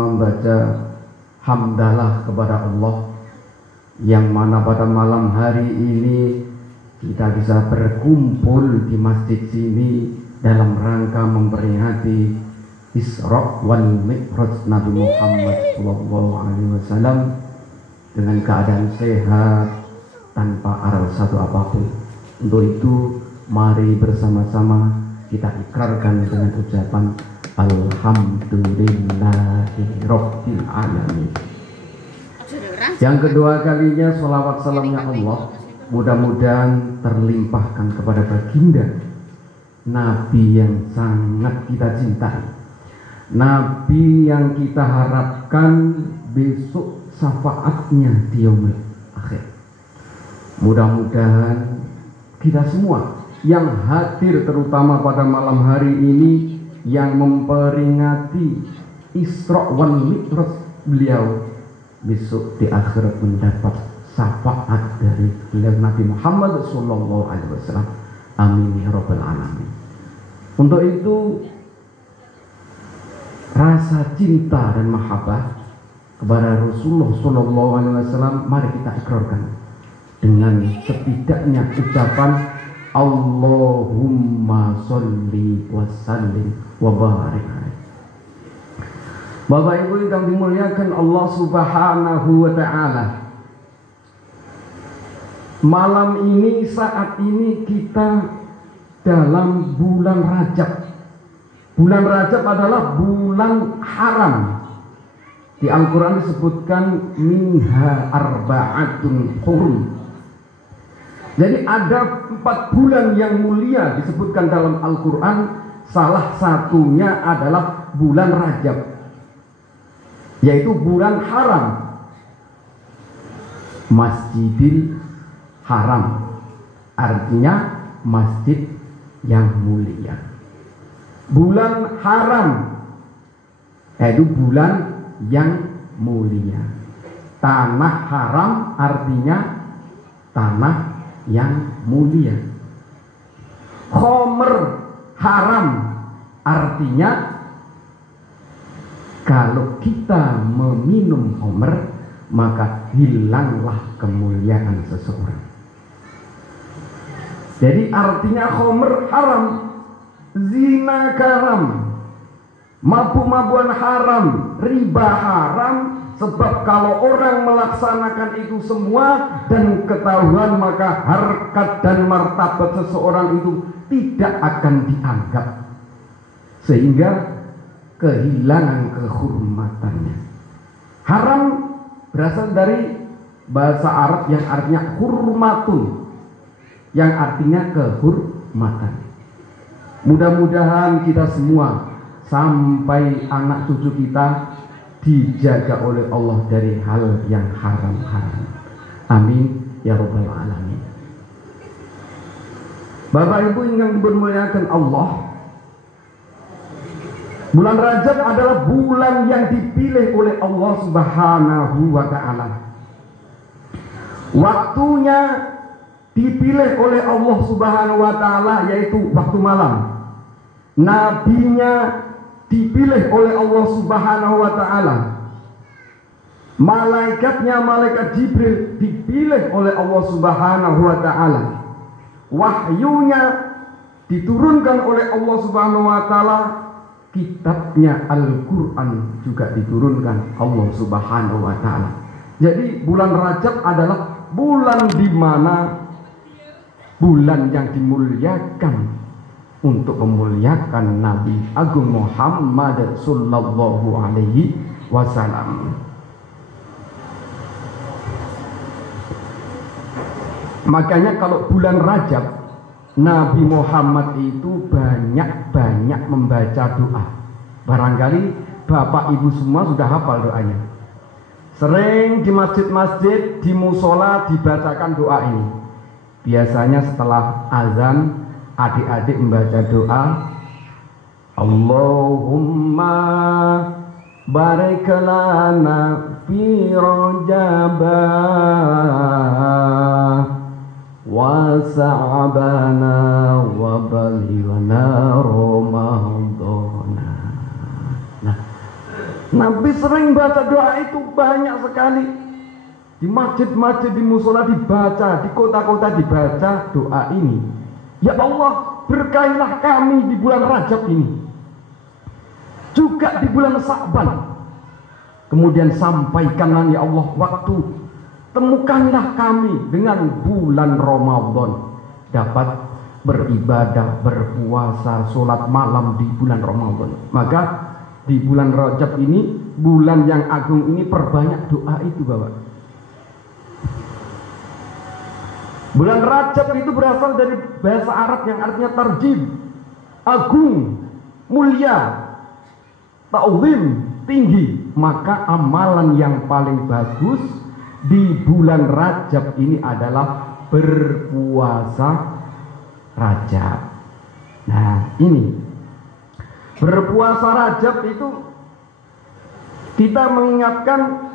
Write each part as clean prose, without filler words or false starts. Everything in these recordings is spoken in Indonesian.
Membaca hamdalah kepada Allah yang mana pada malam hari ini kita bisa berkumpul di masjid sini dalam rangka memperingati Isra wal Mi'raj Nabi Muhammad SAW dengan keadaan sehat tanpa aral satu apapun. Untuk itu mari bersama-sama kita ikrarkan dengan ucapan Alhamdulillahirabbil alamin. Yang kedua kalinya sholawat salamnya Allah mudah-mudahan terlimpahkan kepada baginda Nabi yang sangat kita cintai, Nabi yang kita harapkan besok syafaatnya di yaumil akhir. Mudah-mudahan kita semua yang hadir terutama pada malam hari ini yang memperingati Isra wal Mi'raj beliau besok di akhirat mendapat syafaat dari beliau Nabi Muhammad SAW. Amin ya rabbal alamin. Untuk itu rasa cinta dan mahabbah kepada Rasulullah SAW mari kita ikrarkan dengan setidaknya ucapan Allahumma sholli wa sallim wa barik alaih. Bapak Ibu yang dimuliakan Allah Subhanahu wa taala, malam ini saat ini kita dalam bulan Rajab. Bulan Rajab adalah bulan haram. Di Al-Quran disebutkan minha arba'atun hurum. Jadi ada 4 bulan yang mulia disebutkan dalam Al-Quran. Salah satunya adalah bulan Rajab, yaitu bulan haram, Masjidil Haram, artinya masjid yang mulia. Bulan haram yaitu bulan yang mulia. Tanah haram artinya tanah yang mulia. Khomer haram artinya kalau kita meminum khomer maka hilanglah kemuliaan seseorang. Jadi artinya khomer haram, zina haram, mabuk-mabuan haram, riba haram. Sebab kalau orang melaksanakan itu semua dan ketahuan maka harkat dan martabat seseorang itu tidak akan dianggap, sehingga kehilangan kehormatannya. Haram berasal dari bahasa Arab yang artinya hurmatun, yang artinya kehormatan. Mudah-mudahan kita semua sampai anak cucu kita dijaga oleh Allah dari hal yang haram-haram. Amin ya rabbal alamin. Bapak Ibu yang dimuliakan Allah, bulan Rajab adalah bulan yang dipilih oleh Allah Subhanahu wa taala. Waktunya dipilih oleh Allah Subhanahu wa taala yaitu waktu malam. Nabinya dipilih oleh Allah Subhanahu wa taala. Malaikatnya malaikat Jibril dipilih oleh Allah Subhanahu wa taala. Wahyunya diturunkan oleh Allah Subhanahu wa taala. Kitabnya Al-Qur'an juga diturunkan Allah Subhanahu wa taala. Jadi bulan Rajab adalah bulan di mana bulan yang dimuliakan untuk memuliakan Nabi Agung Muhammad sallallahu alaihi wasallam. Makanya kalau bulan Rajab Nabi Muhammad itu banyak-banyak membaca doa. Barangkali Bapak Ibu semua sudah hafal doanya. Sering di masjid-masjid, di musola dibacakan doa ini. Biasanya setelah azan adik-adik membaca doa Allahumma barik lana fi Rajabah wa sa'bana wa balighna Ramadana. Nah, Nabi sering baca doa itu banyak sekali. Di masjid-masjid, di musola dibaca, di kota-kota dibaca doa ini. Ya Allah, berkailah kami di bulan Rajab ini, juga di bulan Sa'ban. Kemudian sampaikanlah ya Allah waktu, temukanlah kami dengan bulan Ramadan, dapat beribadah, berpuasa, sholat malam di bulan Ramadan. Maka di bulan Rajab ini, bulan yang agung ini, perbanyak doa itu Bapak. Bulan Rajab itu berasal dari bahasa Arab yang artinya tarjib, agung, mulia, ta'zim, tinggi. Maka amalan yang paling bagus di bulan Rajab ini adalah berpuasa Rajab. Nah ini, berpuasa Rajab itu kita mengingatkan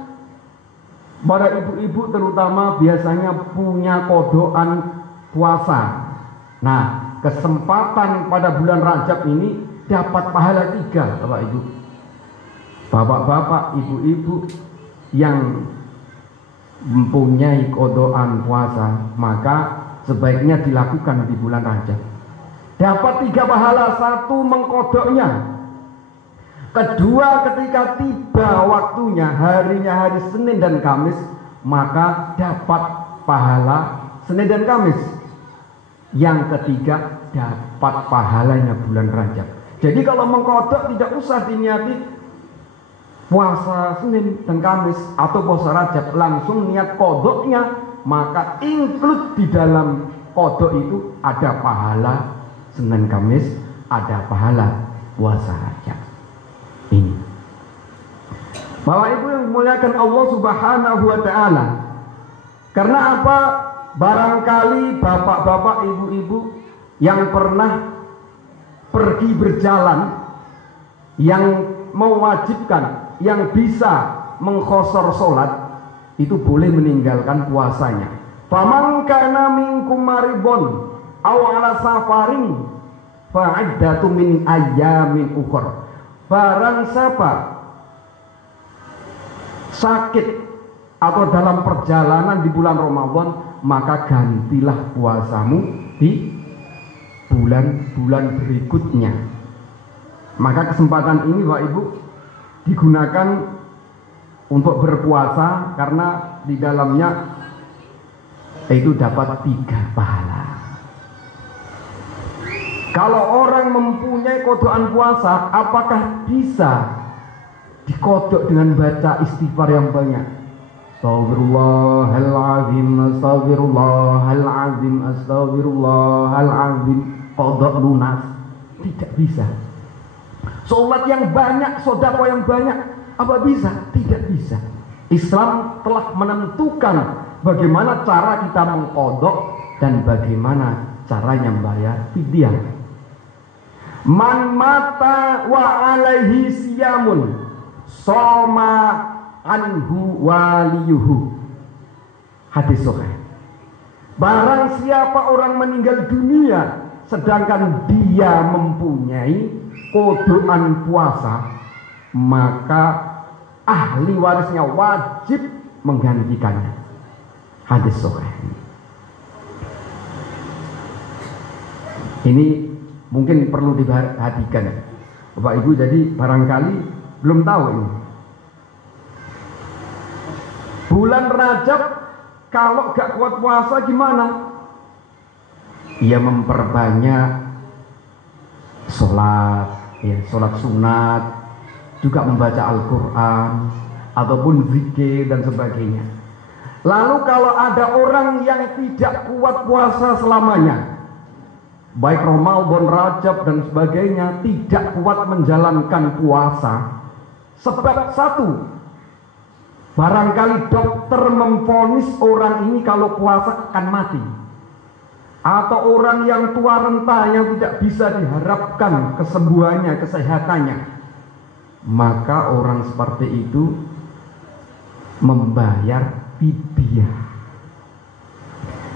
pada ibu-ibu terutama biasanya punya kodokan puasa. Nah, kesempatan pada bulan Rajab ini dapat pahala 3 Bapak Ibu. Bapak-bapak, ibu-ibu yang mempunyai kodokan puasa, maka sebaiknya dilakukan di bulan Rajab. Dapat 3 pahala, 1 mengkodoknya. Kedua, ketika tiba waktunya, harinya hari Senin dan Kamis, maka dapat pahala Senin dan Kamis. Yang ketiga, dapat pahalanya bulan Rajab. Jadi kalau mengkodok tidak usah diniati puasa Senin dan Kamis atau puasa Rajab, langsung niat kodoknya, maka include di dalam kodok itu ada pahala Senin Kamis, ada pahala puasa Rajab. Ini Bapak Ibu yang dimuliakan Allah Subhanahu wa Ta'ala. Karena apa? Barangkali bapak-bapak, ibu-ibu yang pernah pergi berjalan, yang mewajibkan, yang bisa mengkhosor sholat, itu boleh meninggalkan puasanya. Faman kana minkum maribon aw ala safarin fa'iddatun min ayyamin ukhra. Barang siapa sakit atau dalam perjalanan di bulan Ramadan, maka gantilah puasamu di bulan-bulan berikutnya. Maka kesempatan ini Bapak Ibu digunakan untuk berpuasa, karena di dalamnya itu dapat 3 pahala. Kalau orang mempunyai kodokan puasa, apakah bisa dikodok dengan baca istighfar yang banyak? Astagfirullahaladzim, astagfirullahaladzim, astagfirullahaladzim, kodok lunas? Tidak bisa. Sholat yang banyak, sedekah yang banyak, apa bisa? Tidak bisa. Islam telah menentukan bagaimana cara kita mengkodok dan bagaimana caranya membayar fidyah. Man mata wa alaihi siyamun soma anhu waliyuhu. Hadis sahih. Barang siapa orang meninggal dunia sedangkan dia mempunyai kodokan puasa, maka ahli warisnya wajib menggantikannya. Hadis sahih. Ini mungkin perlu diperhatikan Bapak Ibu. Jadi barangkali belum tahu ini, bulan Rajab kalau gak kuat puasa gimana? Ia memperbanyak sholat, ya, sholat sunat, juga membaca Al-Quran ataupun zikir dan sebagainya. Lalu kalau ada orang yang tidak kuat puasa selamanya, baik Ramadan, Rajab dan sebagainya, tidak kuat menjalankan puasa, sebab 1, barangkali dokter memvonis orang ini kalau puasa akan mati, atau orang yang tua renta yang tidak bisa diharapkan kesembuhannya, kesehatannya, maka orang seperti itu membayar fidyah.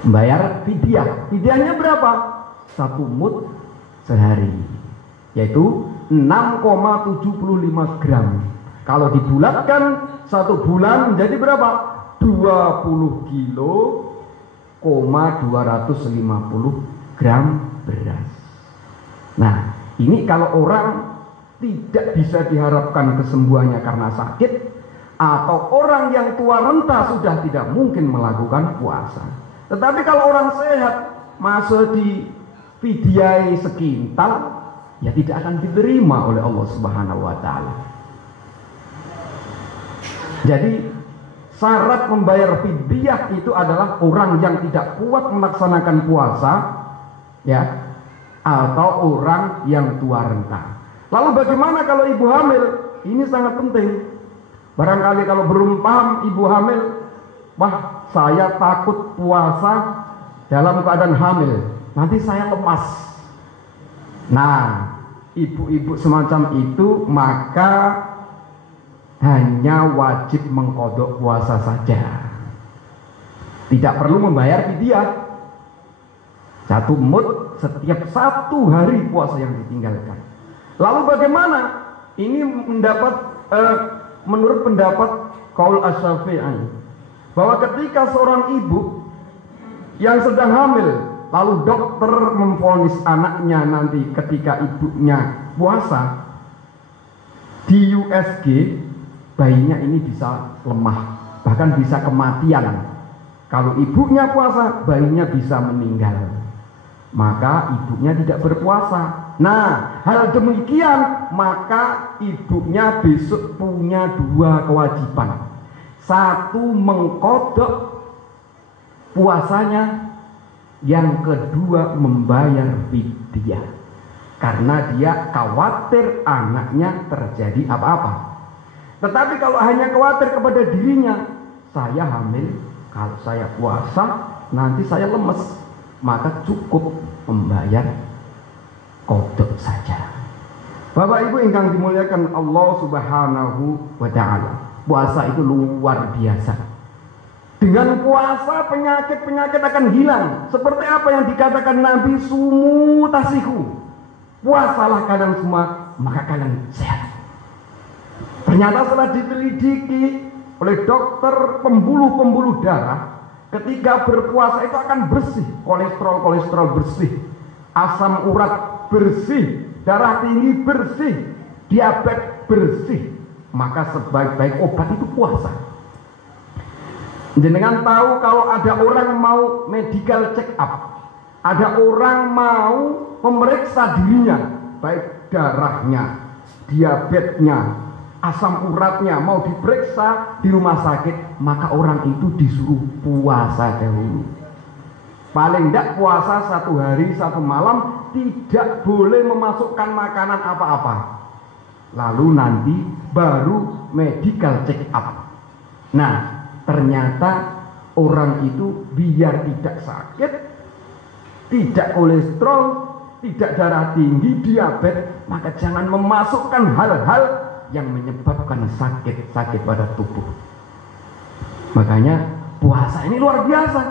Membayar fidyah. Fidyahnya berapa? 1 mud sehari, yaitu 6,75 gram. Kalau dibulatkan 1 bulan menjadi berapa? 20 kilo, 250 gram beras. Nah, ini kalau orang tidak bisa diharapkan kesembuhannya karena sakit, atau orang yang tua renta sudah tidak mungkin melakukan puasa. Tetapi kalau orang sehat masuk di fidyai sekintal, ya tidak akan diterima oleh Allah Subhanahu wa taala. Jadi syarat membayar fidyah itu adalah orang yang tidak kuat melaksanakan puasa, ya, atau orang yang tua renta. Lalu bagaimana kalau ibu hamil? Ini sangat penting. Barangkali kalau belum paham ibu hamil, wah saya takut puasa dalam keadaan hamil, nanti saya lemas. Nah, ibu-ibu semacam itu maka hanya wajib mengqadha puasa saja, tidak perlu membayar fidyah. 1 mud setiap 1 hari puasa yang ditinggalkan. Lalu bagaimana? Ini menurut pendapat Qaul Asy-Syafi'i, bahwa ketika seorang ibu yang sedang hamil, lalu dokter memvonis anaknya nanti ketika ibunya puasa, di USG bayinya ini bisa lemah, bahkan bisa kematian. Kalau ibunya puasa, bayinya bisa meninggal, maka ibunya tidak berpuasa. Nah, hal demikian maka ibunya besok punya 2 kewajiban. 1, mengqadha puasanya, yang kedua membayar fidyah, karena dia khawatir anaknya terjadi apa-apa. Tetapi kalau hanya khawatir kepada dirinya, saya hamil, kalau saya puasa nanti saya lemes, maka cukup membayar qadha saja. Bapak Ibu ingkang dimuliakan Allah Subhanahu wa taala, puasa itu luar biasa. Dengan puasa penyakit-penyakit akan hilang. Seperti apa yang dikatakan Nabi, sumu tasihu, puasalah kalian semua maka kalian sehat. Ternyata setelah ditelidiki oleh dokter pembuluh darah, ketika berpuasa itu akan bersih, kolesterol bersih, asam urat bersih, darah tinggi bersih, diabetes bersih. Maka sebaik-baik obat itu puasa. Jenengan tahu kalau ada orang mau medical check up, ada orang mau memeriksa dirinya, baik darahnya, diabetesnya, asam uratnya mau diperiksa di rumah sakit, maka orang itu disuruh puasa dahulu. Paling tidak puasa 1 hari 1 malam, tidak boleh memasukkan makanan apa-apa. Lalu nanti baru medical check up. Nah, ternyata orang itu biar tidak sakit, tidak kolesterol, tidak darah tinggi, diabetes, maka jangan memasukkan hal-hal yang menyebabkan sakit-sakit pada tubuh. Makanya puasa ini luar biasa.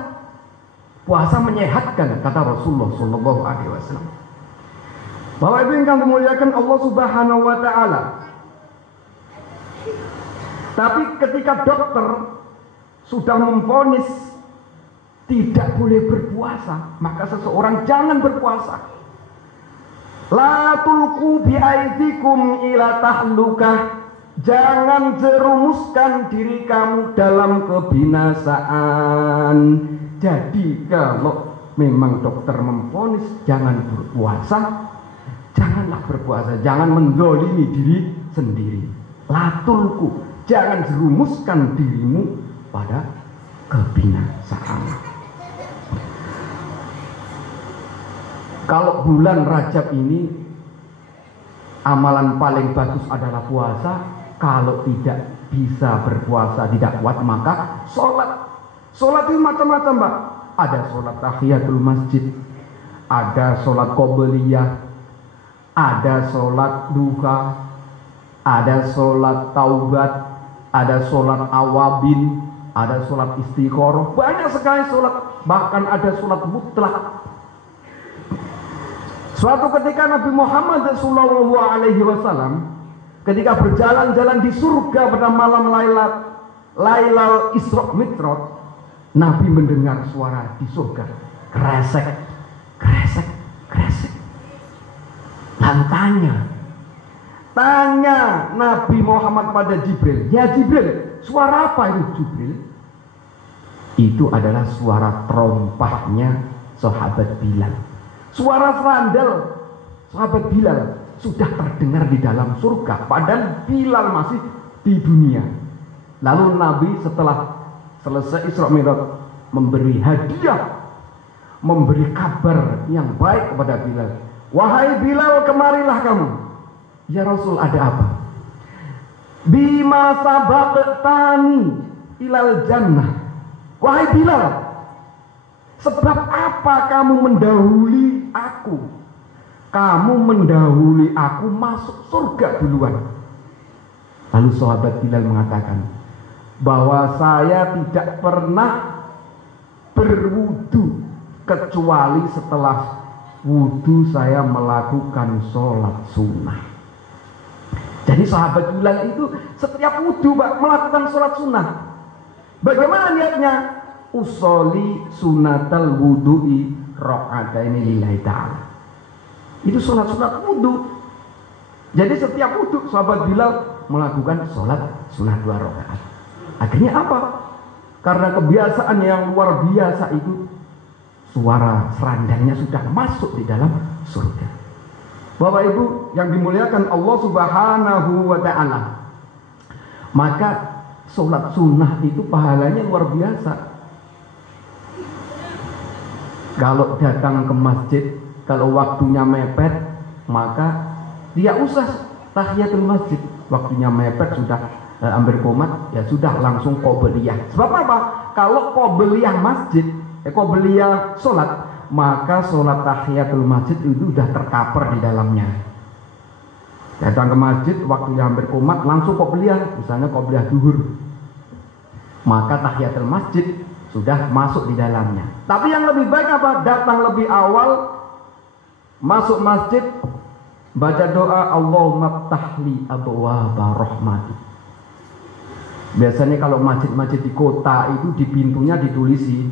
Puasa menyehatkan, kata Rasulullah SAW. Bapak Ibu yang dimuliakan Allah Subhanahu wa taala. Tapi ketika dokter sudah memvonis tidak boleh berpuasa, maka seseorang jangan berpuasa. La tulqu bi aidikum ila tahlukah, jangan jerumuskan diri kamu dalam kebinasaan. Jadi kalau memang dokter memvonis jangan berpuasa, janganlah berpuasa, jangan menzalimi diri sendiri. La tulqu, jangan jerumuskan dirimu pada kebinasaan. Kalau bulan Rajab ini amalan paling bagus adalah puasa. Kalau tidak bisa berpuasa, tidak kuat, maka sholat. Sholat itu macam-macam, Pak. Ada sholat tahiyatul masjid, ada sholat qobliyah, ada sholat duha, ada sholat taubat, ada sholat awabin, ada sholat istikharah, banyak sekali sholat, bahkan ada sholat mutlak. Suatu ketika Nabi Muhammad SAW ketika berjalan-jalan di surga pada malam Lailal Isra Mi'raj, Nabi mendengar suara di surga, kresek, kresek, kresek. Tanya Nabi Muhammad pada Jibril, ya Jibril, suara apa itu Jibril? Itu adalah suara terompahnya sahabat Bilal. Suara serandal sahabat Bilal sudah terdengar di dalam surga, padahal Bilal masih di dunia. Lalu Nabi setelah selesai Isra Mi'raj memberi hadiah, memberi kabar yang baik kepada Bilal. Wahai Bilal, kemarilah kamu. Ya Rasul, ada apa? Bima sabaqtani ilal jannah. Wahai Bilal, sebab apa kamu mendahului aku? Kamu mendahului aku masuk surga duluan. Lalu sahabat Bilal mengatakan bahwa saya tidak pernah berwudu kecuali setelah wudu saya melakukan sholat sunnah. Jadi sahabat Bilal itu setiap wudu melakukan sholat sunnah. Bagaimana niatnya? Usolli sunatal wudu'i rakaataini lillahi ta'ala. Itu sholat wudu. Jadi setiap wudu sahabat Bilal melakukan sholat sunnah 2 rakaat. Akhirnya apa? Karena kebiasaan yang luar biasa itu, suara serandangnya sudah masuk di dalam surga. Bapak Ibu yang dimuliakan Allah Subhanahu wa ta'ala, maka sholat sunnah itu pahalanya luar biasa. Kalau datang ke masjid, kalau waktunya mepet, maka dia usah tahiyatul masjid. Waktunya mepet sudah hampir komat, ya sudah langsung qobliyah. Sebab apa? Kalau qobliyah masjid, qobliyah sholat, maka sholat tahiyatul masjid itu sudah tercover di dalamnya. Datang ke masjid, waktunya hampir komat, langsung qobliyah, misalnya qobliyah zuhur, maka tahiyatul masjid sudah masuk di dalamnya. Tapi yang lebih baik apa? Datang lebih awal, masuk masjid, baca doa Allahumma ftahli abwaaba rahmatik. Biasanya kalau masjid-masjid di kota itu di pintunya ditulisi,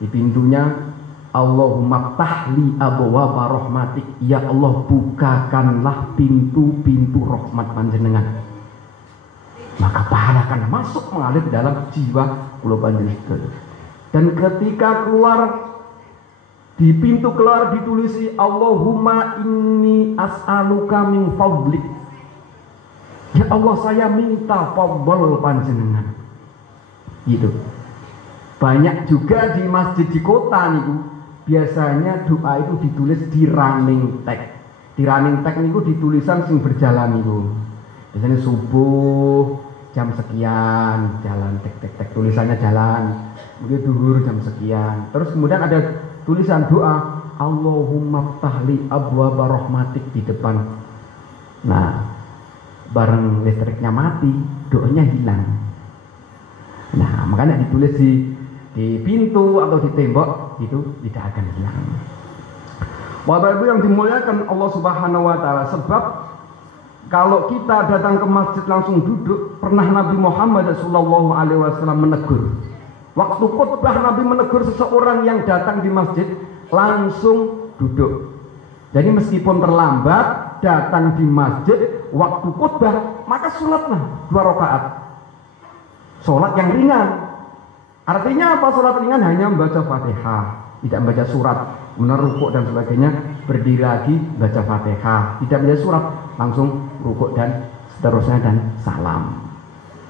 di pintunya Allahumma ftahli abwaaba rahmatik, ya Allah bukakanlah pintu-pintu rahmat panjenengan. Maka pahala akan masuk mengalir dalam jiwa kula panjenengan. Dan ketika keluar, di pintu keluar ditulisi Allahumma inni as'aluka min fadlik. Ya Allah, saya minta fadl panjenengan. Gitu. Banyak juga di masjid di kota niku biasanya doa itu ditulis di running text. Di running text niku ditulisan sing berjalan niku. Biasanya subuh jam sekian jalan tek tulisannya jalan. Begitu duhur jam sekian. Terus kemudian ada tulisan doa Allahumma ftahli abwaaba rahmatik di depan. Nah, bareng listriknya mati, doanya hilang. Nah, makanya ditulis di pintu atau di tembok itu tidak akan hilang. Bapak Ibu yang dimuliakan Allah Subhanahu wa taala, sebab kalau kita datang ke masjid langsung duduk, pernah Nabi Muhammad sallallahu alaihi wasallam menegur. Waktu khutbah Nabi menegur seseorang yang datang di masjid langsung duduk. Jadi meskipun terlambat datang di masjid waktu khutbah, maka sholatlah 2 rakaat. Sholat yang ringan. Artinya apa sholat ringan? Hanya membaca Fatihah, tidak membaca surat, rukuk dan sebagainya, berdiri lagi baca Fatihah, tidak membaca surat, langsung rukuk dan seterusnya dan salam.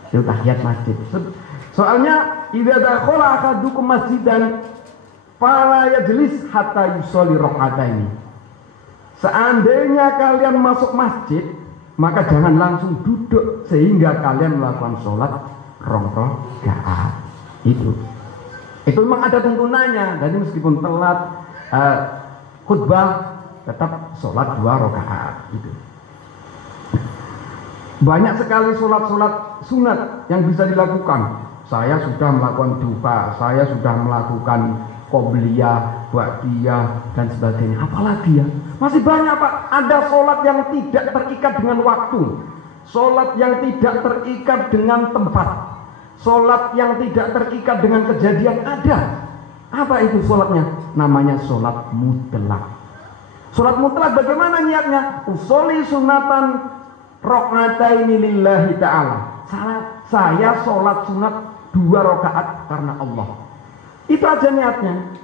Itu tahiyat masjid. Soalnya idza dakhala ahadukum masjidan fala yajlis hatta yusolli raka'ataini. Seandainya kalian masuk masjid, maka jangan langsung duduk sehingga kalian melakukan sholat 2 rakaat. Itu memang ada tuntunannya. Jadi meskipun telat khutbah tetap sholat 2 rakaat. Itu banyak sekali sholat sunat yang bisa dilakukan. Saya sudah melakukan duha, saya sudah melakukan qobliyah, ba'diyah dan sebagainya. Apalagi ya? Masih banyak Pak. Ada sholat yang tidak terikat dengan waktu. Sholat yang tidak terikat dengan tempat, sholat yang tidak terikat dengan kejadian ada. Apa itu sholatnya? Namanya sholat mutlak. Sholat mutlak bagaimana niatnya? Usolli sunatan rakaataini lillahi ta'ala. Saya sholat sunat 2 rakaat karena Allah. Itu aja niatnya.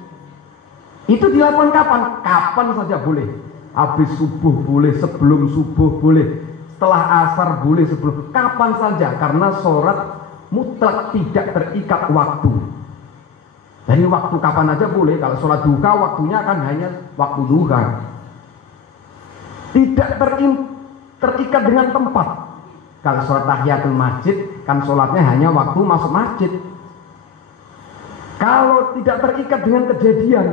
Itu dilakukan kapan? Kapan saja boleh. Habis subuh boleh, sebelum subuh boleh, setelah asar boleh, sebelum kapan saja, karena sholat mutlak tidak terikat waktu. Jadi waktu kapan aja boleh. Kalau sholat duha waktunya kan hanya waktu duha. Tidak terikat dengan tempat. Kalau sholat tahiyatul masjid kan sholatnya hanya waktu masuk masjid. Kalau tidak terikat dengan kejadian,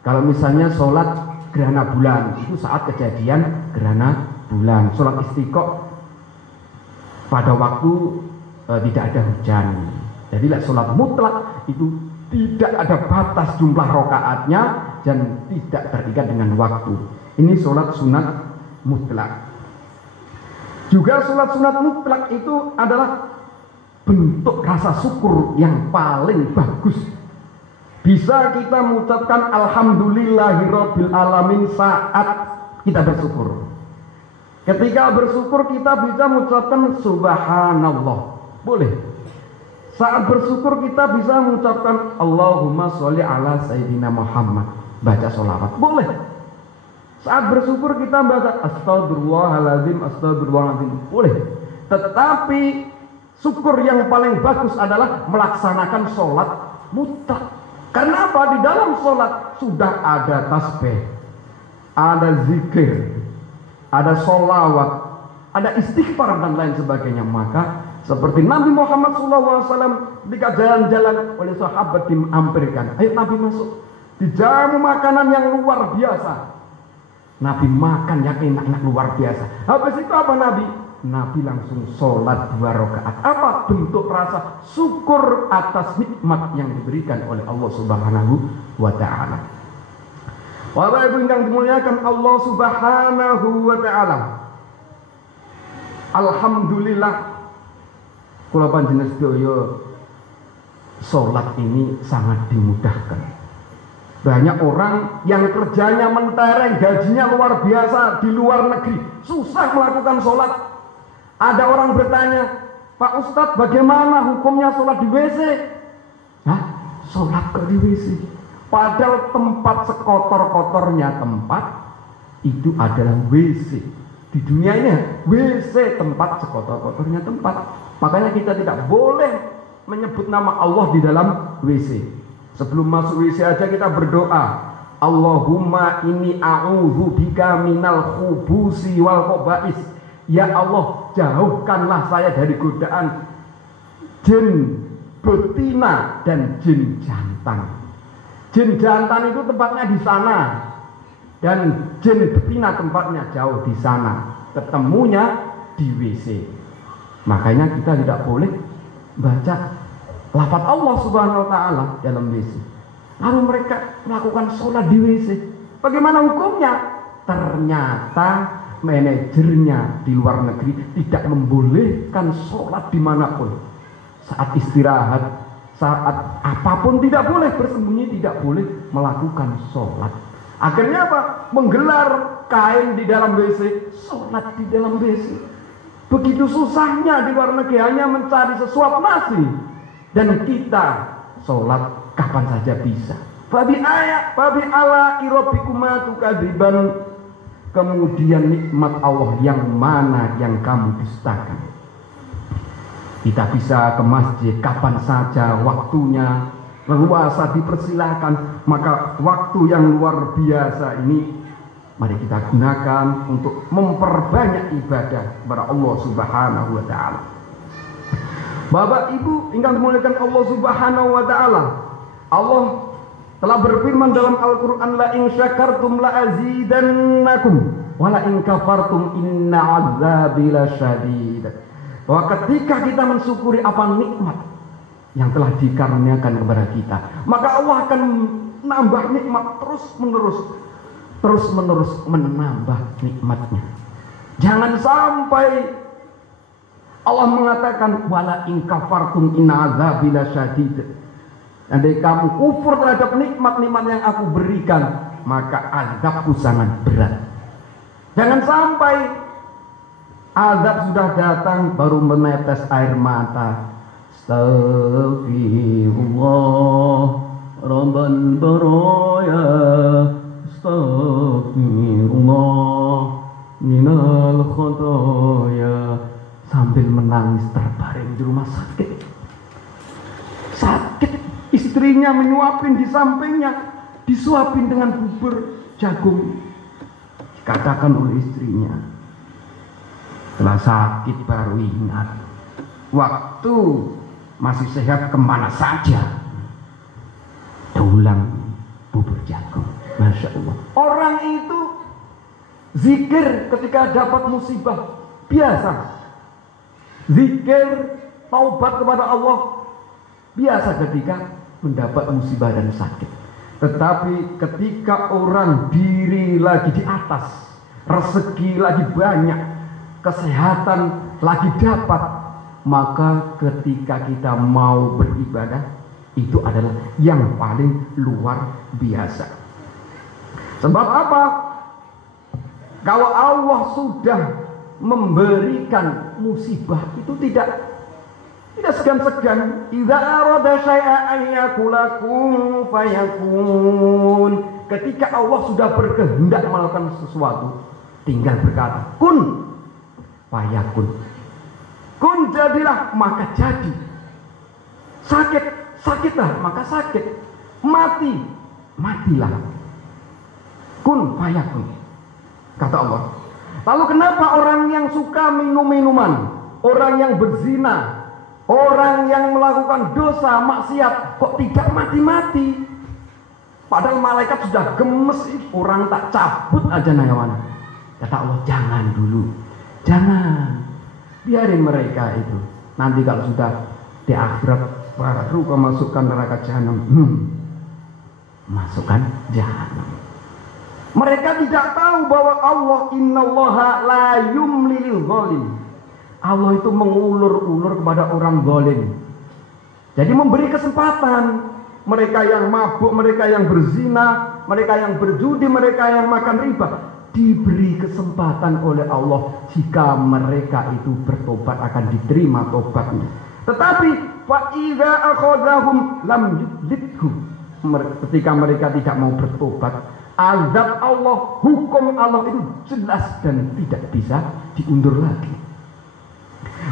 kalau misalnya sholat gerhana bulan, itu saat kejadian gerhana bulan. Sholat istiqo pada waktu tidak ada hujan. Jadi sholat mutlak itu tidak ada batas jumlah rokaatnya dan tidak terikat dengan waktu. Ini sholat sunat mutlak. Juga sholat sunat mutlak itu adalah bentuk rasa syukur yang paling bagus. Bisa kita mengucapkan alhamdulillahirabbil alamin saat kita bersyukur. Ketika bersyukur kita bisa mengucapkan subhanallah. Boleh. Saat bersyukur kita bisa mengucapkan Allahumma sholli ala sayyidina Muhammad. Baca sholawat. Boleh. Saat bersyukur kita baca astagfirullahaladzim, astagfirullahaladzim. Boleh. Tetapi syukur yang paling bagus adalah melaksanakan sholat mutlak. Karena apa? Di dalam sholat sudah ada tasbih, ada zikir, ada sholawat, ada istighfar dan lain sebagainya. Maka seperti Nabi Muhammad SAW ketika jalan-jalan oleh sahabat dihampirkan, ayo Nabi masuk, dijamu makanan yang luar biasa. Nabi makan yang enak-enak luar biasa. Habis itu apa Nabi? Nabi langsung sholat 2 rakaat. Apa bentuk rasa syukur atas nikmat yang diberikan oleh Allah Subhanahu wa ta'ala. Bapak Ibu yang dimuliakan Allah Subhanahu wa ta'ala, alhamdulillah kula panjenengan sedaya sholat ini sangat dimudahkan. Banyak orang yang kerjanya mentereng, gajinya luar biasa di luar negeri, susah melakukan sholat. Ada orang bertanya, Pak Ustadz bagaimana hukumnya sholat di WC? Hah? Sholat kok di WC? Padahal tempat sekotor-kotornya tempat itu adalah WC. Di dunia ini WC tempat sekotor-kotornya tempat. Makanya kita tidak boleh menyebut nama Allah di dalam WC. Sebelum masuk WC aja kita berdoa, Allahumma inni a'udzubika minal khubusi wal khaba'is. Ya Allah, jauhkanlah saya dari godaan jin betina dan jin jantan. Jin jantan itu tempatnya di sana, dan jin betina tempatnya jauh di sana. Ketemunya di WC. Makanya kita tidak boleh baca lafaz Allah Subhanahu wa ta'ala dalam WC. Lalu mereka melakukan sholat di WC. Bagaimana hukumnya? Ternyata manajernya di luar negeri tidak membolehkan sholat dimanapun. Saat istirahat, saat apapun tidak boleh, bersembunyi tidak boleh melakukan sholat. Akhirnya apa? Menggelar kain di dalam WC, sholat di dalam WC. Begitu susahnya di luar negeri hanya mencari sesuap nasi, dan kita sholat kapan saja bisa. Fabi ala irobikuma tukadziban. Kemudian nikmat Allah yang mana yang kamu dustakan. Kita bisa ke masjid kapan saja, waktunya leluasa dipersilahkan. Maka waktu yang luar biasa ini mari kita gunakan untuk memperbanyak ibadah kepada Allah Subhanahu wa ta'ala. Bapak Ibu ingkang dimuliakan Allah Subhanahu wa ta'ala, Allah telah berfirman dalam Al-Quran, la in syakartum la azidannakum wa la in kafartum inna azabi lasyadid. Bahwa ketika kita mensyukuri apa nikmat yang telah dikaruniakan kepada kita, maka Allah akan menambah nikmat terus menerus menambah nikmatnya. Jangan sampai Allah mengatakan wala in kafartum inna azabi lasyadid. Andai kamu kufur terhadap nikmat-nikmat yang aku berikan, maka azabku sangat berat. Jangan sampai azab sudah datang baru menetes air mata. Astaghfirullah Rabbal baraya, astaghfirullah minal khotoya, sambil menangis terbaring di rumah sakit. Sakit, istrinya menyuapin di sampingnya, disuapin dengan bubur jagung. Katakan oleh istrinya, setelah sakit baru ingat, waktu masih sehat kemana saja tulang bubur jagung. Masya Allah. Orang itu zikir ketika dapat musibah biasa, zikir taubat kepada Allah biasa ketika mendapat musibah dan sakit. Tetapi ketika orang diri lagi di atas, rezeki lagi banyak, kesehatan lagi dapat, maka ketika kita mau beribadah, itu adalah yang paling luar biasa. Sebab apa? Kalau Allah sudah memberikan musibah, itu tidak segan-segan. Idza arada syai'an yakulakum fayakun. Ketika Allah sudah berkehendak melakukan sesuatu, tinggal berkata kun fayakun. Kun, jadilah, maka jadi. Sakit, sakitlah, maka sakit. Mati, matilah. Kun fayakun, kata Allah. Lalu kenapa orang yang suka minum-minuman, orang yang berzina, orang yang melakukan dosa, maksiat, kok tidak mati-mati? Padahal malaikat sudah gemes, orang tak cabut aja nyawana. Kata Allah, jangan dulu, jangan, biarin mereka itu. Nanti kalau sudah di akhirat baru kau masukkan neraka jahanam. Masukkan jahanam. Mereka tidak tahu bahwa Allah innallaha la yumlil zalim. Allah itu mengulur-ulur kepada orang zalim. Jadi memberi kesempatan. Mereka yang mabuk, mereka yang berzina, mereka yang berjudi, mereka yang makan riba, diberi kesempatan oleh Allah. Jika mereka itu bertobat akan diterima tobatnya. Tetapi fa idza akhadhahum lam yudhibhu. Ketika mereka tidak mau bertobat, azab Allah, hukum Allah itu jelas dan tidak bisa diundur lagi.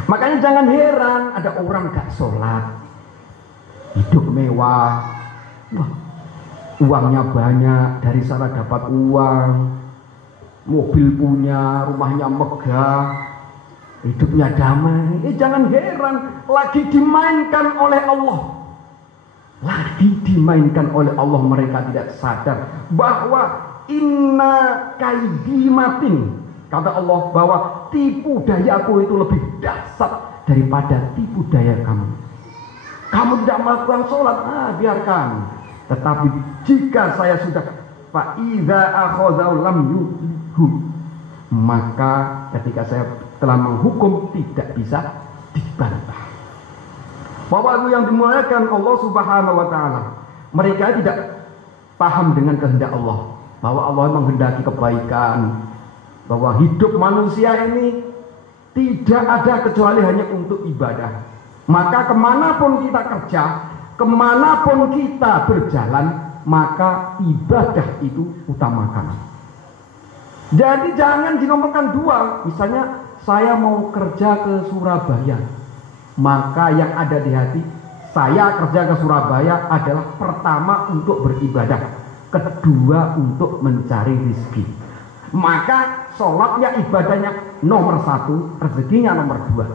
Makanya jangan heran ada orang gak sholat, hidup mewah, wah, uangnya banyak, dari sana dapat uang, mobil punya, rumahnya megah, hidupnya damai. Jangan heran, lagi dimainkan oleh Allah. Lagi dimainkan oleh Allah. Mereka tidak sadar bahwa inna kaidimatin, kata Allah, bahwa tipu dayaku itu lebih dahsyat daripada tipu daya kamu. Kamu tidak melakukan sholat, biarkan. Tetapi jika saya sudah fa idza akhadha lam yuhu, maka ketika saya telah menghukum tidak bisa dibantah. Bapak Ibu yang dimuliakan Allah Subhanahu wa taala, mereka tidak paham dengan kehendak Allah, bahwa Allah menghendaki kebaikan, bahwa hidup manusia ini tidak ada kecuali hanya untuk ibadah. Maka kemanapun kita kerja, kemanapun kita berjalan, maka ibadah itu utamakan. Jadi jangan dinomorkan dua. Misalnya saya mau kerja ke Surabaya, maka yang ada di hati saya kerja ke Surabaya adalah pertama untuk beribadah, kedua untuk mencari rezeki. Maka sholatnya, ibadahnya nomor satu, rezekinya nomor dua.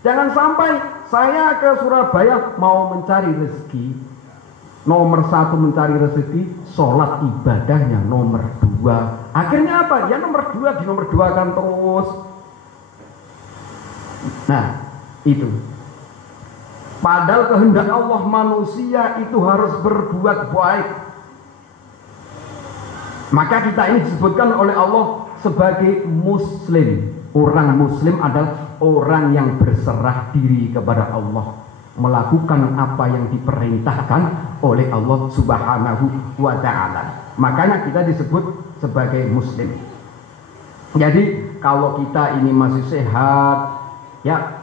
Jangan sampai saya ke Surabaya mau mencari rezeki, nomor satu mencari rezeki, sholat ibadahnya nomor dua. Akhirnya apa? Ya nomor dua kan terus. Nah itu. Padahal kehendak Allah manusia itu harus berbuat baik. Maka kita ini disebutkan oleh Allah sebagai muslim. Orang muslim adalah orang yang berserah diri kepada Allah, melakukan apa yang diperintahkan oleh Allah Subhanahu wa ta'ala. Makanya kita disebut sebagai muslim. Jadi kalau kita ini masih sehat, ya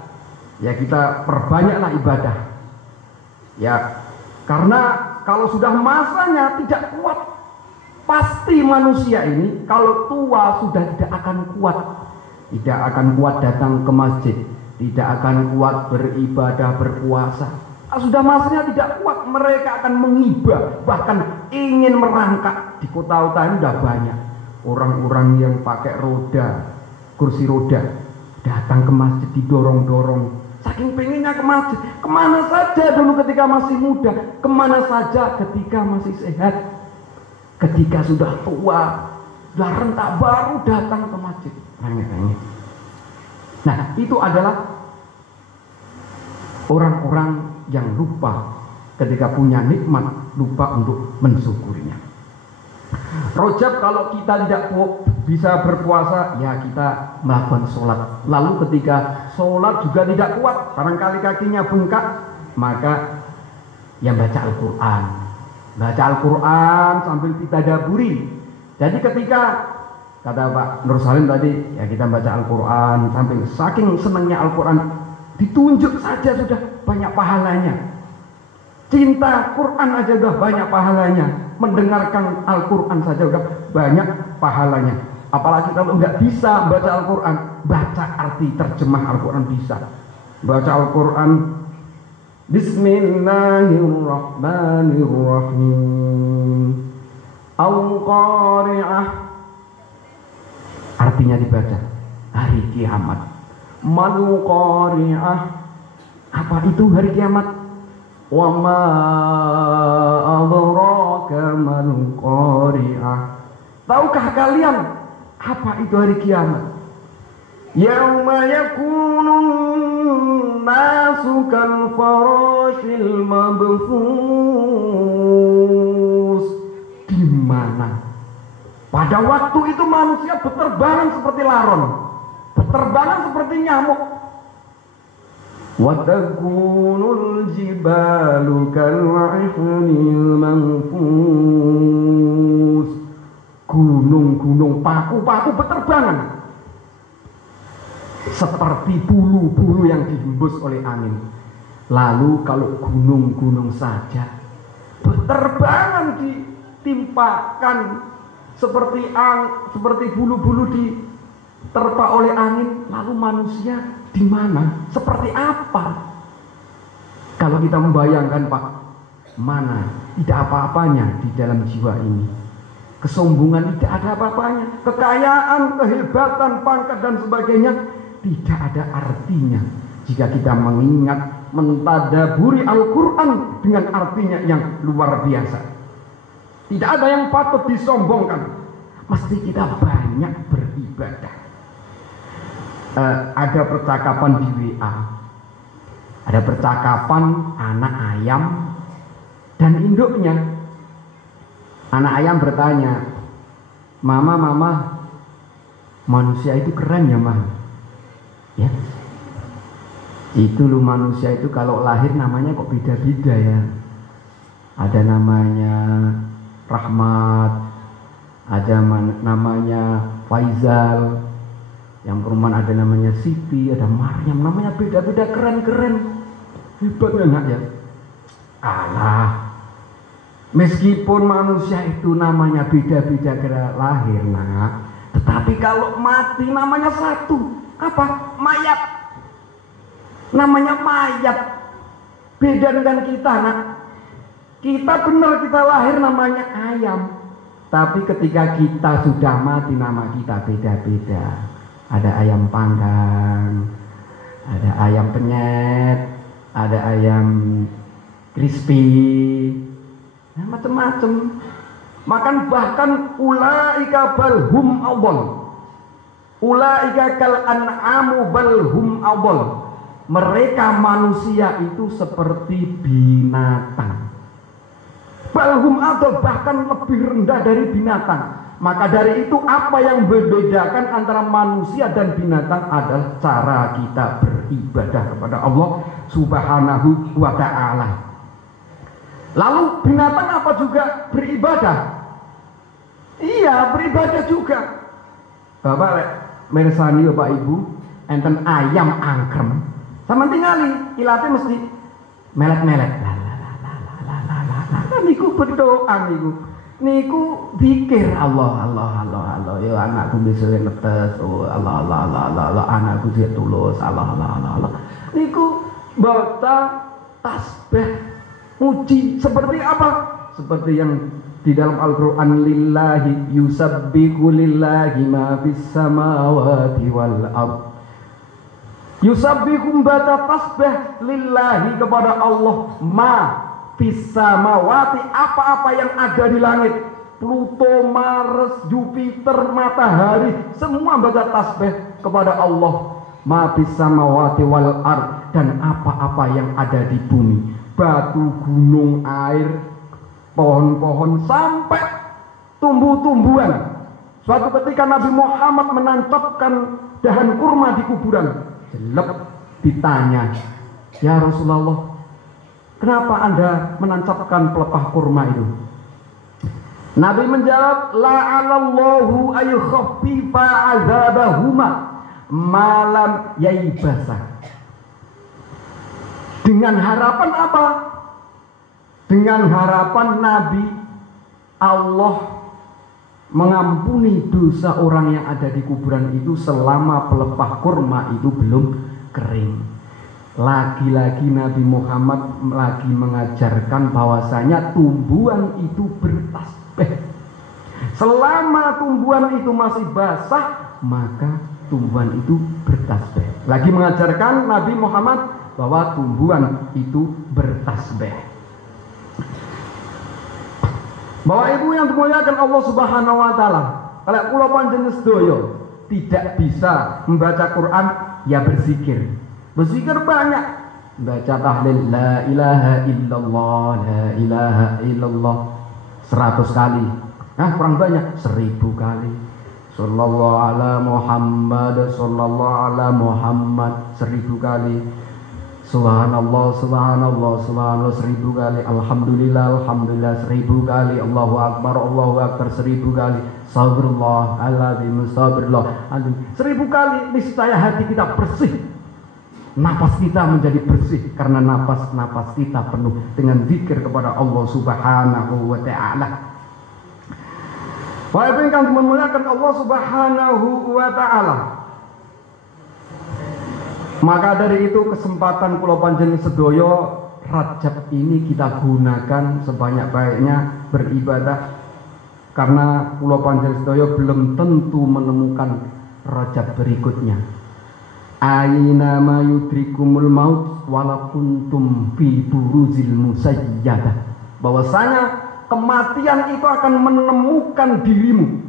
kita perbanyaklah ibadah. Ya, karena kalau sudah masanya tidak kuat, pasti manusia ini kalau tua sudah tidak akan kuat. Tidak akan kuat datang ke masjid, tidak akan kuat beribadah, berpuasa. Sudah masanya tidak kuat, mereka akan mengibah, bahkan ingin merangkak. Di kota-kota ini sudah banyak orang-orang yang pakai roda, kursi roda, datang ke masjid didorong-dorong. Saking pengennya ke masjid, kemana saja dulu ketika masih muda, kemana saja ketika masih sehat. Ketika sudah tua, sudah rentak, baru datang ke masjid. Nah, itu adalah orang-orang yang lupa ketika punya nikmat, lupa untuk mensyukurinya. Rajab kalau kita tidak bisa berpuasa, ya kita melakukan sholat. Lalu ketika sholat juga tidak kuat, barangkali kakinya bengkak, maka yang baca Al-Quran. Baca Al-Quran sambil ditadaburi. Jadi ketika kata Pak Nur Salim tadi, ya kita baca Al-Quran sampai saking senangnya Al-Quran, ditunjuk saja sudah banyak pahalanya. Cinta Quran aja sudah banyak pahalanya. Mendengarkan Al-Quran saja sudah banyak pahalanya. Apalagi kalau nggak bisa baca Al-Quran, baca arti terjemah Al-Quran bisa. Baca Al-Quran, Bismillahirrahmanirrahim. Al-Qari'ah, artinya dibaca hari kiamat. Mal-Qari'ah, apa itu hari kiamat? Wa ma adraka mal-Qari'ah. Tahukah kalian apa itu hari kiamat? Yauma yakunun nasu kal farashil mabthus. Di mana? Pada waktu itu manusia berterbangan seperti laron, berterbangan seperti nyamuk. Wa takunul jibalu kal'ihmil manfus. Gunung-gunung, paku-paku berterbangan seperti bulu-bulu yang dihembus oleh angin. Lalu kalau gunung-gunung saja berterbangan ditimpakan seperti bulu-bulu diterpa oleh angin, lalu manusia di mana? Seperti apa? Kalau kita membayangkan, Pak, mana tidak apa-apanya di dalam jiwa ini. Kesombongan tidak ada apa-apanya, kekayaan, kehebatan, pangkat dan sebagainya tidak ada artinya jika kita mengingat, mentadaburi Al-Quran dengan artinya yang luar biasa. Tidak ada yang patut disombongkan, mesti kita banyak beribadah. Ada percakapan di WA, ada percakapan anak ayam dan induknya. Anak ayam bertanya, Mama, manusia itu keren ya, Ma? Ya, itu loh, manusia itu kalau lahir namanya kok beda-beda ya. Ada namanya Rahmat, ada namanya Faizal, yang perumahan ada namanya Siti, ada Maryam, namanya beda-beda, keren-keren, hebat ya, ya. Alah, meskipun manusia itu namanya beda-beda kira lahir, nak, tetapi kalau mati namanya satu. Apa? Mayat. Namanya mayat. Beda dengan kita, nak. Kita benar, kita lahir namanya ayam, tapi ketika kita sudah mati nama kita beda-beda. Ada ayam panggang, ada ayam penyet, ada ayam crispy, macam-macam. Bahkan ulaika balhum awal, ulaika kal an'amu balhum awal. Mereka manusia itu seperti binatang. Balhum atau bahkan lebih rendah dari binatang. Maka dari itu apa yang membedakan antara manusia dan binatang adalah cara kita beribadah kepada Allah Subhanahu wa ta'ala. Lalu binatang apa juga beribadah? Iya, beribadah juga. Bapak mirsani Bapak Ibu, enten ayam angkrem. Sama tingali, ilate mesti melet-melet. Niku berdoa niku zikir Allah ya anakku bisa netes Allah anakku dia tulus Allah niku baca tasbih muji seperti apa? Seperti yang di dalam Al-Qur'an lillahi yusabbihu lillahi ma fis samawati wal ard. Yusabbihu baca tasbih lillahi kepada Allah ma bisa mawati apa-apa yang ada di langit, Pluto, Mars, Jupiter, matahari, semua baca tasbih kepada Allah. Ma bisa mawati wal ard, dan apa-apa yang ada di bumi, batu, gunung, air, pohon-pohon, sampai tumbuh-tumbuhan. Suatu ketika Nabi Muhammad menancapkan dahan kurma di kuburan, jelek, ditanya, ya Rasulullah, kenapa Anda menancapkan pelepah kurma itu? Nabi menjawab, la'alallahu ayyukhaffifa azabahuma malam yaibasa. Dengan harapan apa? Dengan harapan Nabi Allah mengampuni dosa orang yang ada di kuburan itu selama pelepah kurma itu belum kering. Lagi-lagi Nabi Muhammad lagi mengajarkan bahwasanya tumbuhan itu bertasbih. Selama tumbuhan itu masih basah, maka tumbuhan itu bertasbih. Lagi mengajarkan Nabi Muhammad bahwa tumbuhan itu bertasbih. Bapak Ibu yang dimuliakan Allah Subhanahu wa taala, kalau kula panjenengan sedaya tidak bisa membaca Quran, ya berzikir. Berzikir banyak, baca tahlil la ilaha illallah, la ilaha illallah 100 kali. Nah, kurang banyak 1000 kali. Sallallahu ala Muhammad, sallallahu ala Muhammad 1000 kali. Subhanallah, subhanallah, subhanallah 1000 kali. Alhamdulillah, alhamdulillah 1000 kali. Allahu akbar 1000 kali. Astagfirullah, astagfirullah 1000 kali. Niscaya hati kita bersih. Napas kita menjadi bersih karena napas kita penuh dengan zikir kepada Allah Subhanahu wa ta'ala. Wahai ingkang dimuliakan Allah Subhanahu wa ta'ala. Maka dari itu kesempatan kula panjenengan sedaya Rajab ini kita gunakan sebanyak-banyaknya beribadah, karena kula panjenengan sedaya belum tentu menemukan Rajab berikutnya. Aina ma yudrikumul maut walakuntum fi buruzil musayyadah. Bahwasanya kematian itu akan menemukan dirimu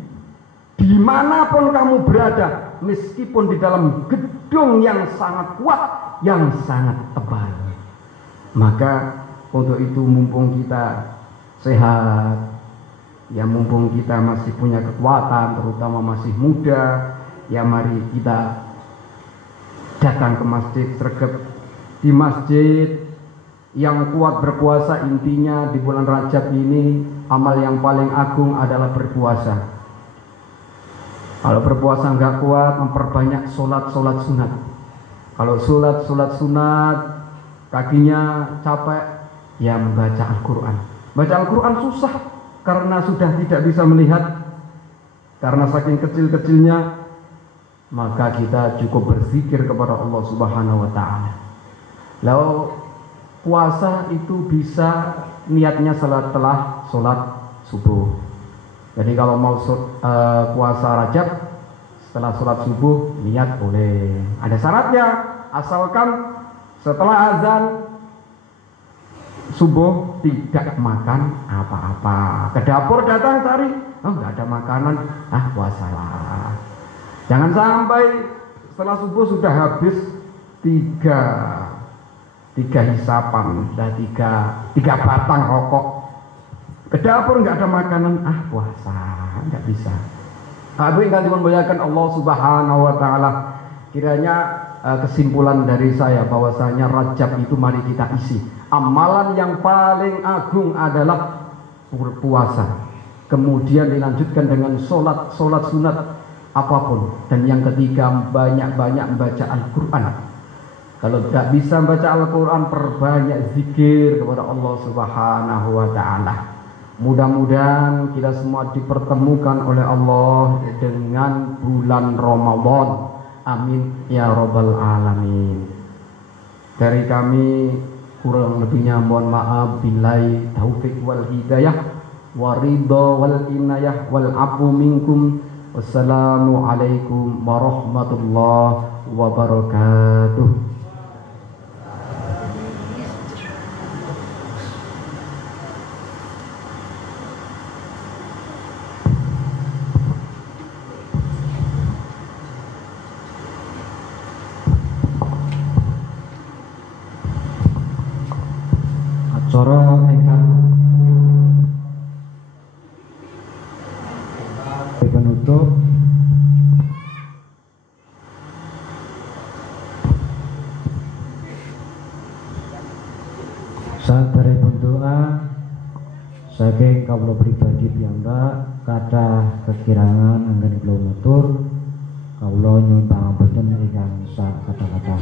dimanapun kamu berada, meskipun di dalam gedung yang sangat kuat, yang sangat tebal. Maka untuk itu mumpung kita sehat, ya mumpung kita masih punya kekuatan, terutama masih muda, ya mari kita datang ke masjid, sregep di masjid yang kuat berpuasa. Intinya di bulan Rajab ini amal yang paling agung adalah berpuasa. Kalau berpuasa nggak kuat, memperbanyak sholat sunat. Kalau sholat sunat kakinya capek, ya membaca Al-Quran. Baca Al-Quran susah karena sudah tidak bisa melihat, karena saking kecil-kecilnya. Maka kita cukup berzikir kepada Allah Subhanahu wa ta'ala. Lalu puasa itu bisa niatnya setelah sholat subuh. Jadi kalau mau puasa Rajab setelah sholat subuh, niat boleh. Ada syaratnya, asalkan setelah azan subuh tidak makan apa-apa. Ke dapur datang cari, oh nggak ada makanan, puasalah. Jangan sampai setelah subuh sudah habis tiga hisapan, sudah tiga batang rokok. Ke dapur nggak ada makanan, puasa. Tidak bisa. Abu yang dimuliakan Allah Subhanahu wa taala. Kiranya kesimpulan dari saya bahwasanya Rajab itu mari kita isi. Amalan yang paling agung adalah berpuasa. Kemudian dilanjutkan dengan sholat sunat apapun. Dan yang ketiga banyak-banyak membaca Al-Quran. Kalau tidak bisa membaca Al-Quran, perbanyak zikir kepada Allah Subhanahu wa taala. Mudah-mudahan kita semua dipertemukan oleh Allah dengan bulan Ramadan. Amin ya rabbal alamin. Dari kami kurang lebihnya mohon maaf. Billahi taufik wal hidayah wa ridha wal inayah wal afu minkum. Wassalamualaikum warahmatullahi wabarakatuh. Acara ingkang penutup saderepun doa saking kawula pribadi piyambak kathah kekirangan anggen kula nutur kawula nyuwun pangapunten ingkang sak kata-kata.